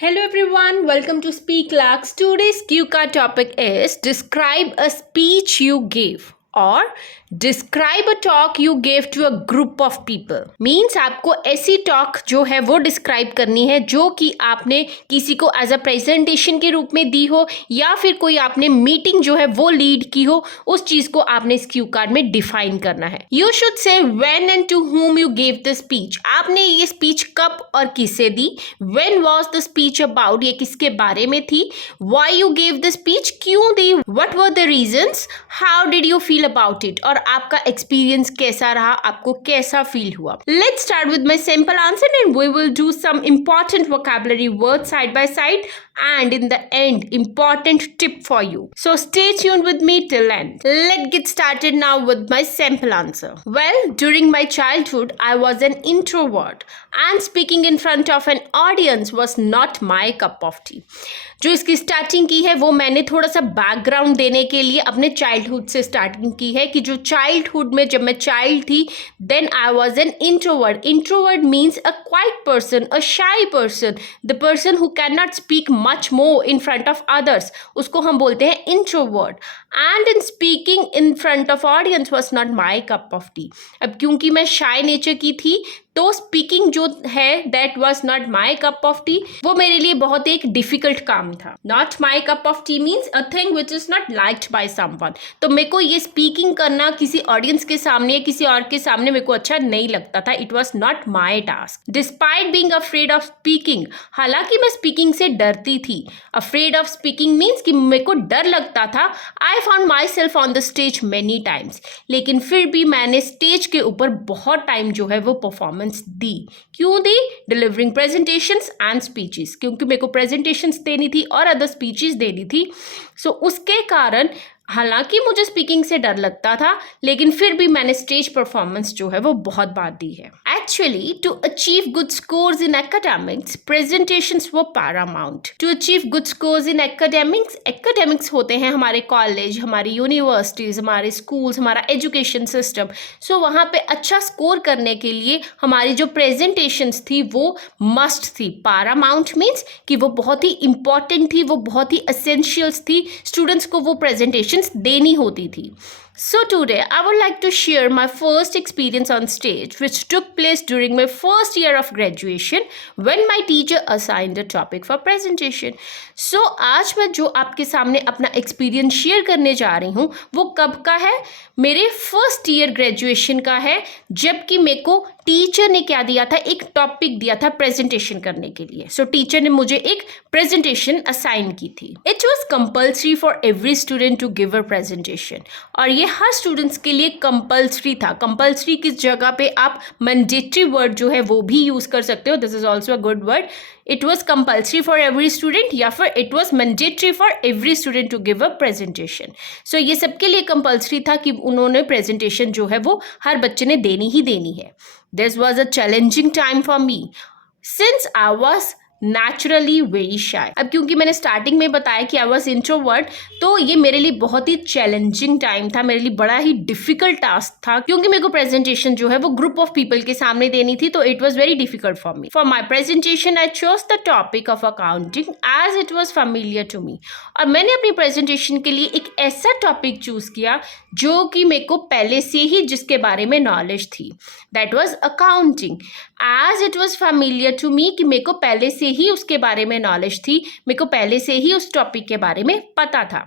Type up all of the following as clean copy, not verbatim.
Hello everyone, welcome to Speak Lux. Today's cue card topic is describe a speech you gave or describe a talk you gave to a group of people. Means आपको ऐसी talk जो है वो describe करनी है जो कि आपने किसी को as a presentation के रूप में दी हो या फिर कोई आपने meeting जो है वो lead की हो, उस चीज को आपने इस cue card में define करना है. You should say when and to whom you gave the speech. आपने ये speech कब और किसे दी, when was the speech about, ये किसके बारे में थी, why you gave the speech, क्यों दी, what were the reasons, how did you feel about it, और आपका एक्सपीरियंस कैसा रहा, आपको कैसा फील हुआ. Let's start with my simple answer and we will do some important vocabulary words side by side and in the end important tip for you. So stay tuned with me till end. Let's get started now with my simple answer. Well, during my childhood I was an introvert and speaking in front of an audience was not my cup of tea. जो इसकी starting की है वो मैंने थोड़ा सा background देने के लिए अपने चाइल्डहुड से स्टार्टिंग की है कि जो चाइल्डहुड में जब मैं चाइल्ड थी then I was an introvert. Introvert means a quiet person, a shy person, the person who can not speak much more in front of others, उसको हम बोलते हैं introvert. And in speaking in front of audience was not my cup of tea. अब क्योंकि मैं शाई nature की थी तो स्पीकिंग जो है that was not my cup of T, वो मेरे लिए बहुत एक डिफिकल्ट काम था. Not my cup of T means a thing which is not liked by someone. तो मेरे को ये स्पीकिंग करना किसी ऑडियंस के सामने या किसी और के सामने मेरे को अच्छा नहीं लगता था. It was not my task. Despite being afraid of speaking, हालांकि मैं स्पीकिंग से डरती थी. अफ्रेड ऑफ स्पीकिंग मीन्स कि मेरे को डर लगता था. I found my self on the stage many times, लेकिन फिर भी मैंने स्टेज के ऊपर बहुत टाइम जो है वो परफॉर्मेंस दी. क्यों दी? डिलीवरिंग प्रेजेंटेशंस एंड स्पीचेस, क्योंकि मेरे को प्रेजेंटेशंस देनी थी और अदर स्पीचेस देनी थी. सो उसके कारण हालांकि मुझे स्पीकिंग से डर लगता था लेकिन फिर भी मैंने स्टेज परफॉर्मेंस जो है वो बहुत बार दी है. Actually to achieve good scores in academics presentations वो paramount. To achieve good scores in academics, academics होते हैं हमारे कॉलेज, हमारी यूनिवर्सिटीज, हमारे स्कूल्स, हमारा एजुकेशन सिस्टम. सो वहाँ पे अच्छा स्कोर करने के लिए हमारी जो प्रेजेंटेशंस थी वो मस्ट थी. पैरामाउंट मीन्स कि वो बहुत ही इंपॉर्टेंट थी, वो बहुत ही एसेंशियल्स थी, स्टूडेंट्स को वो प्रेजेंटेशन देनी होती थी. So today I would like to share my first experience on stage which took place during my first year of graduation when my teacher assigned a topic for presentation. So आज मैं जो आपके सामने अपना experience share करने जा रही हूँ वो कब का है? मेरे फर्स्ट ईयर ग्रेजुएशन का है, जबकि मेरे को टीचर ने क्या दिया था, एक टॉपिक दिया था प्रेजेंटेशन करने के लिए. सो टीचर ने मुझे एक प्रेजेंटेशन असाइन की थी. It was compulsory for every student to give a presentation, और ये हर स्टूडेंट्स के लिए कंपल्सरी था. कंपल्सरी की जगह पे आप मैंडेटरी वर्ड जो है वो भी यूज कर सकते हो. This is also a good word. It was compulsory for every student या फिर it was mandatory for every student to give a presentation. So ये सबके लिए कंपल्सरी था कि उन्होंने प्रेजेंटेशन जो है वो हर बच्चे ने देनी ही देनी है. This was a challenging time for me since I was naturally very shy. अब क्योंकि मैंने स्टार्टिंग में बताया कि आई वॉज इंट्रोवर्ट, तो ये मेरे लिए बहुत ही चैलेंजिंग टाइम था, मेरे लिए बड़ा ही डिफिकल्ट टास्क था, क्योंकि मेरे को प्रेजेंटेशन जो है वो ग्रुप ऑफ पीपल के सामने देनी थी. तो it was very difficult for me. For my presentation I chose the topic of accounting as it was familiar to me. और मैंने अपनी प्रेजेंटेशन के लिए एक ऐसा टॉपिक चूज किया जो कि मेरे को पहले से ही जिसके बारे में नॉलेज थी, that was accounting. As it was familiar to me, कि मेरे को पहले से ही उसके बारे में नॉलेज थी, मेरे को पहले से ही उस टॉपिक के बारे में पता था.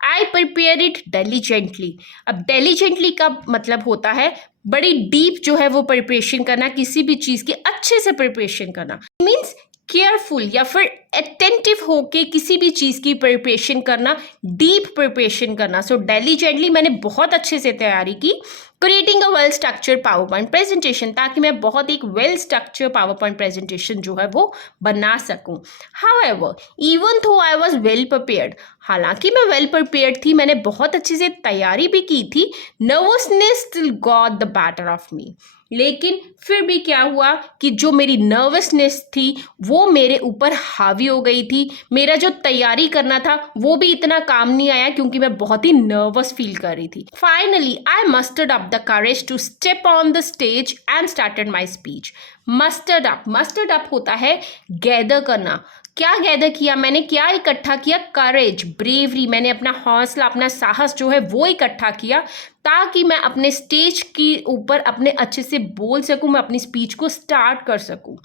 I prepare it diligently. अब डिलीजेंटली का मतलब होता है बड़ी डीप जो है वो प्रिपरेशन करना, किसी भी चीज़ की अच्छे से प्रिपरेशन करना. मीन्स केयरफुल या फिर अटेंटिव होके किसी भी चीज़ की प्रिपरेशन करना, डीप प्रिपरेशन करना. सो डिलीजेंटली मैंने बहुत अच्छे से तैयारी की. Creating a well structure power point presentation, ताकि मैं बहुत एक well structure power point presentation जो है वो बना सकूं. हाउएवर इवन थो आई वॉज वेल प्रिपेयर्ड, हालांकि मैं वेल प्रिपेयर्ड थी, मैंने बहुत अच्छे से तैयारी भी की थी, nervousness still got the better of me. लेकिन फिर भी क्या हुआ कि जो मेरी नर्वसनेस थी वो मेरे ऊपर हावी हो गई थी. मेरा जो तैयारी करना था वो भी इतना काम नहीं आया क्योंकि मैं बहुत ही नर्वस फील कर रही थी. Finally I mustered up the courage to step on the stage and started my speech. Mustered up होता है गैदर करना, क्या गैदर किया मैंने, क्या इकट्ठा किया, करेज, ब्रेवरी, मैंने अपना हौसला, अपना साहस जो है वो इकट्ठा किया ताकि मैं अपने स्टेज के ऊपर अपने अच्छे से बोल सकूं, मैं अपनी स्पीच को स्टार्ट कर सकूं।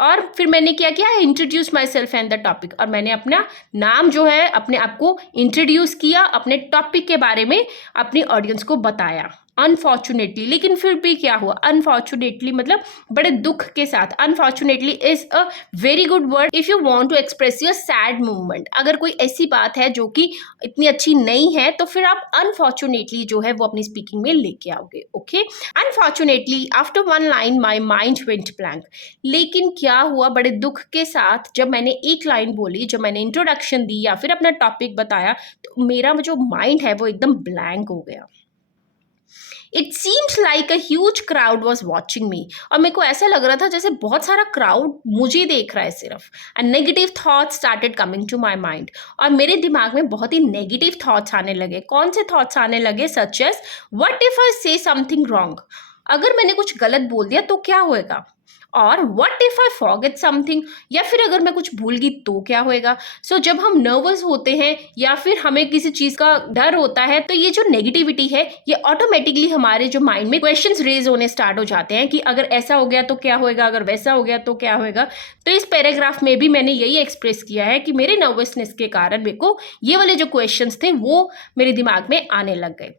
और फिर मैंने क्या किया, introduce my self and the topic, और मैंने अपना नाम जो है अपने आप को इंट्रोड्यूस किया, अपने टॉपिक के बारे में अपनी ऑडियंस को बताया। अनफॉर्चुनेटली, लेकिन फिर भी क्या हुआ, अनफॉर्चुनेटली मतलब बड़े दुख के साथ, unfortunately is a very good word if you want to express your sad movement. अगर कोई ऐसी बात है जो कि इतनी अच्छी नहीं है तो फिर आप अनफॉर्चुनेटली जो है वो अपनी स्पीकिंग में लेके आओगे। Okay, unfortunately after one line my mind went blank. लेकिन क्या हुआ, बड़े दुख के साथ जब मैंने एक लाइन बोली, जब मैंने इंट्रोडक्शन दी या फिर अपना टॉपिक बताया, तो मेरा जो माइंड है वो एकदम ब्लैंक हो गया। It seems like a huge crowd was watching मी, और मेरे को ऐसा लग रहा था जैसे बहुत सारा क्राउड मुझे देख रहा है सिर्फ। And negative thoughts started coming to my mind, और मेरे दिमाग में बहुत ही नेगेटिव थॉट्स आने लगे। कौन से थॉट्स आने लगे, such as what if I say something wrong, अगर मैंने कुछ गलत बोल दिया तो क्या होएगा, और what if I forget something, या फिर अगर मैं कुछ भूल गई तो क्या होएगा। सो जब हम नर्वस होते हैं या फिर हमें किसी चीज का डर होता है तो ये जो नेगेटिविटी है ये ऑटोमेटिकली हमारे जो माइंड में क्वेश्चंस रेज होने स्टार्ट हो जाते हैं कि अगर ऐसा हो गया तो क्या होएगा, अगर वैसा हो गया तो क्या होएगा। तो इस पैराग्राफ में भी मैंने यही एक्सप्रेस किया है कि मेरे नर्वसनेस के कारण मेरे को ये वाले जो क्वेश्चंस थे वो मेरे दिमाग में आने लग गए।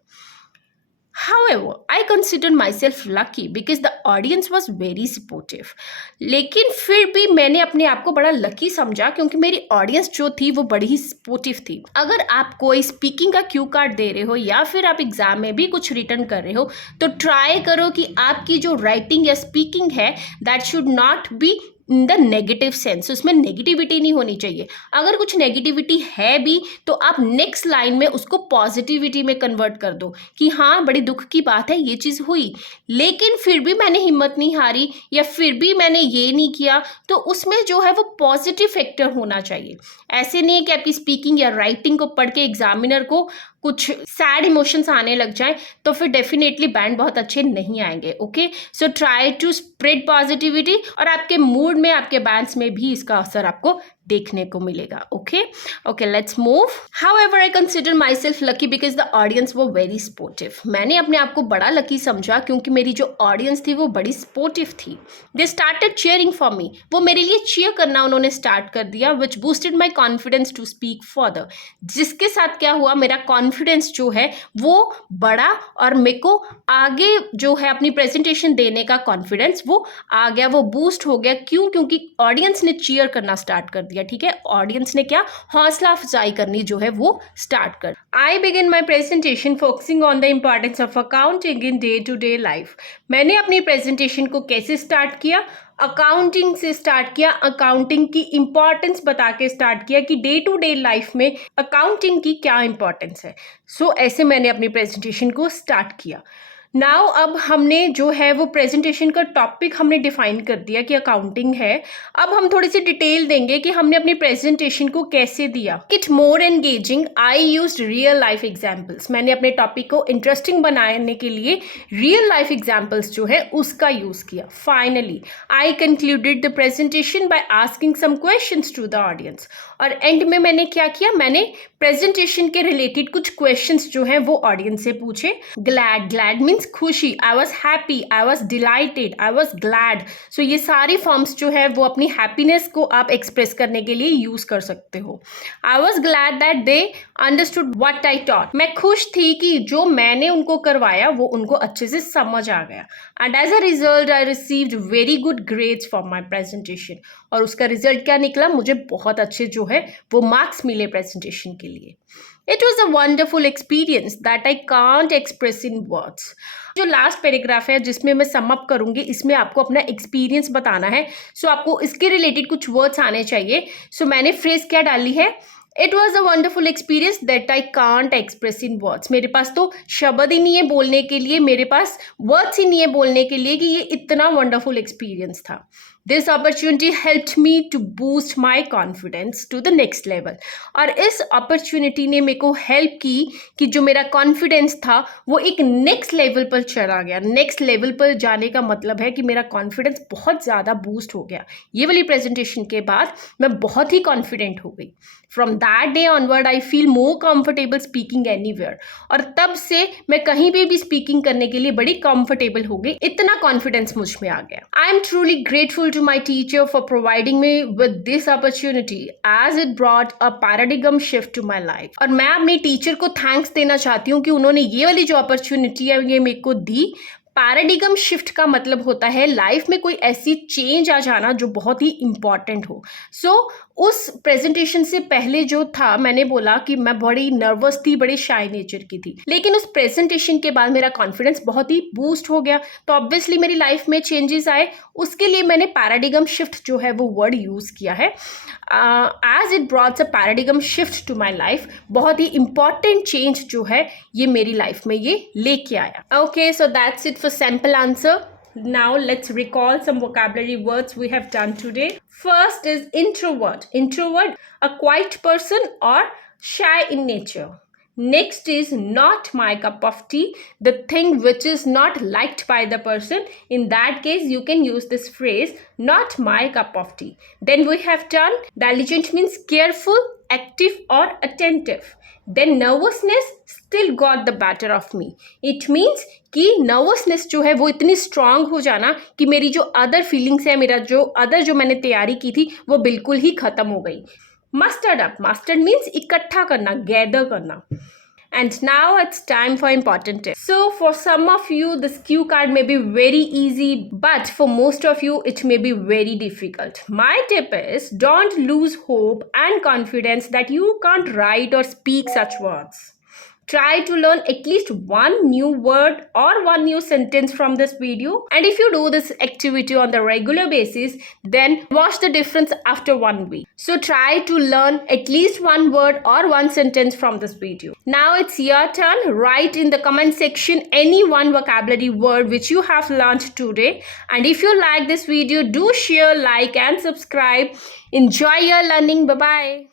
However, I consider myself lucky because the audience was very supportive. लेकिन फिर भी मैंने अपने आप को बड़ा लकी समझा क्योंकि मेरी ऑडियंस जो थी वो बड़ी ही सपोर्टिव थी। अगर आप कोई स्पीकिंग का क्यू कार्ड दे रहे हो या फिर आप एग्जाम में भी कुछ रिटर्न कर रहे हो तो ट्राई करो कि आपकी जो राइटिंग या स्पीकिंग है that should not be in the negative sense, उसमें नेगेटिविटी नहीं होनी चाहिए। अगर कुछ नेगेटिविटी है भी तो आप नेक्स्ट लाइन में उसको पॉजिटिविटी में कन्वर्ट कर दो कि हाँ बड़ी दुख की बात है, ये चीज़ हुई लेकिन फिर भी मैंने हिम्मत नहीं हारी या फिर भी मैंने ये नहीं किया, तो उसमें जो है वो पॉजिटिव फैक्टर होना चाहिए। ऐसे नहीं है कि आपकी स्पीकिंग या राइटिंग को पढ़ के एग्जामिनर को कुछ सैड इमोशंस आने लग जाए तो फिर डेफिनेटली बैंड बहुत अच्छे नहीं आएंगे। Okay, so try to spread positivity और आपके मूड में, आपके बैंड्स में भी इसका असर आपको देखने को मिलेगा। Okay okay, let's move. However I consider my self lucky because the audience वो वेरी सपोर्टिव। मैंने अपने आप को बड़ा लकी समझा क्योंकि मेरी जो ऑडियंस थी वो बड़ी सपोर्टिव थी। They started cheering for me, वो मेरे लिए चीयर करना उन्होंने स्टार्ट कर दिया, which boosted my confidence to speak further. जिसके साथ क्या हुआ, मेरा कॉन्फिडेंस जो है वो बढ़ा और मेरे को आगे जो है अपनी प्रेजेंटेशन देने का कॉन्फिडेंस वो आ गया, वो बूस्ट हो गया। क्यों? क्योंकि ऑडियंस ने चीयर करना स्टार्ट कर दिया। ठीक है, ऑडियंस ने क्या, हौसला अफजाई करनी जो है वो स्टार्ट कर। I begin my presentation focusing on the importance of accounting in day to day life. मैंने अपनी प्रेजेंटेशन को कैसे स्टार्ट किया, अकाउंटिंग से स्टार्ट किया, अकाउंटिंग की इंपॉर्टेंस बता के स्टार्ट किया कि डे टू डे लाइफ में अकाउंटिंग की क्या इंपॉर्टेंस है। सो ऐसे मैंने अपनी प्रेजेंटेशन को स्टार्ट किया। नाउ अब हमने जो है वो प्रेजेंटेशन का टॉपिक हमने डिफाइन कर दिया कि अकाउंटिंग है। अब हम थोड़ी सी डिटेल देंगे कि हमने अपनी प्रेजेंटेशन को कैसे दिया। It more engaging, I used real life examples. मैंने अपने टॉपिक को इंटरेस्टिंग बनाने के लिए रियल लाइफ एग्जांपल्स जो है उसका यूज किया। Finally I concluded the presentation by asking some questions to the audience. और एंड में मैंने क्या किया, मैंने प्रेजेंटेशन के रिलेटेड कुछ क्वेश्चंस जो हैं वो ऑडियंस से पूछे। ग्लैड, ग्लैड मीन्स खुशी, I was happy, I was delighted, I was glad. So ये सारी फॉर्म्स जो है वो अपनी हैप्पीनेस को आप एक्सप्रेस करने के लिए यूज कर सकते हो। आई was glad that they understood what I taught. मैं खुश थी कि जो मैंने उनको करवाया वो उनको अच्छे से समझ आ गया। And as a result I received very good grades for my presentation. और उसका रिजल्ट क्या निकला, मुझे बहुत अच्छे जो है वो मार्क्स मिले प्रेजेंटेशन के लिए। It was a wonderful experience that I can't express in words. जो लास्ट पैराग्राफ है जिसमें मैं सम अप करूंगी, इसमें आपको अपना एक्सपीरियंस बताना है। सो आपको इसके रिलेटेड कुछ वर्ड्स आने चाहिए। सो मैंने फ्रेज क्या डाली है, it was a wonderful experience that I can't express in words. मेरे पास तो शब्द ही नहीं है बोलने के लिए, मेरे पास वर्ड्स ही नहीं है बोलने के लिए कि ये इतना वंडरफुल एक्सपीरियंस था। This opportunity helped me to boost my confidence to the next level. और इस अपॉर्चुनिटी ने मेरे को हेल्प की कि जो मेरा कॉन्फिडेंस था वो एक नेक्स्ट लेवल पर चला गया। नेक्स्ट लेवल पर जाने का मतलब है कि मेरा कॉन्फिडेंस बहुत ज़्यादा बूस्ट हो गया। ये वाली प्रेजेंटेशन के बाद मैं बहुत ही कॉन्फिडेंट हो गई। From that day onward I feel more comfortable speaking anywhere. और तब से मैं कहीं भी स्पीकिंग करने के लिए बड़ी कंफर्टेबल हो गई, इतना कॉन्फिडेंस मुझ में आ गया। I am truly grateful to my teacher for providing me with this opportunity as it brought a paradigm shift to my life. और मैं अपने टीचर को थैंक्स देना चाहती हूँ कि उन्होंने ये वाली जो अपॉर्चुनिटी है ये मेरे को दी। पैराडिगम शिफ्ट का मतलब होता है लाइफ में कोई ऐसी चेंज आ जाना जो बहुत ही इंपॉर्टेंट हो। सो उस प्रेजेंटेशन से पहले जो था, मैंने बोला कि मैं बड़ी नर्वस थी, बड़ी शाय नेचर की थी, लेकिन उस प्रेजेंटेशन के बाद मेरा कॉन्फिडेंस बहुत ही बूस्ट हो गया। तो ऑब्वियसली मेरी लाइफ में चेंजेस आए, उसके लिए मैंने पैराडिगम शिफ्ट जो है वो वर्ड यूज़ किया है। As it broughts a paradigm shift to my life, बहुत ही इंपॉर्टेंट चेंज जो है ये मेरी लाइफ में ये लेके आया। Okay, so that's it for sample answer. Now let's recall some vocabulary words we have done today. First is introvert. Introvert, a quiet person or shy in nature. Next is not my cup of tea, the thing which is not liked by the person. In that case, you can use this phrase, not my cup of tea. Then we have done diligent means careful, active or attentive. Then nervousness still got the better of me. It means कि nervousness जो है वो इतनी strong हो जाना कि मेरी जो अदर फीलिंग्स है, मेरा जो मैंने तैयारी की थी वो बिल्कुल ही खत्म हो गई। मस्टर्ड अप, मस्टर्ड मीन्स इकट्ठा करना, गैदर करना। And now it's time for important tips. So for some of you this cue card may be very easy, but for most of you it may be very difficult. My tip is don't lose hope and confidence that you can't write or speak such words. Try to learn at least one new word or one new sentence from this video. And if you do this activity on the regular basis, then watch the difference after 1 week. So try to learn at least one word or one sentence from this video. Now it's your turn. Write in the comment section any one vocabulary word which you have learned today. And if you like this video, do share, like and subscribe. Enjoy your learning. Bye-bye.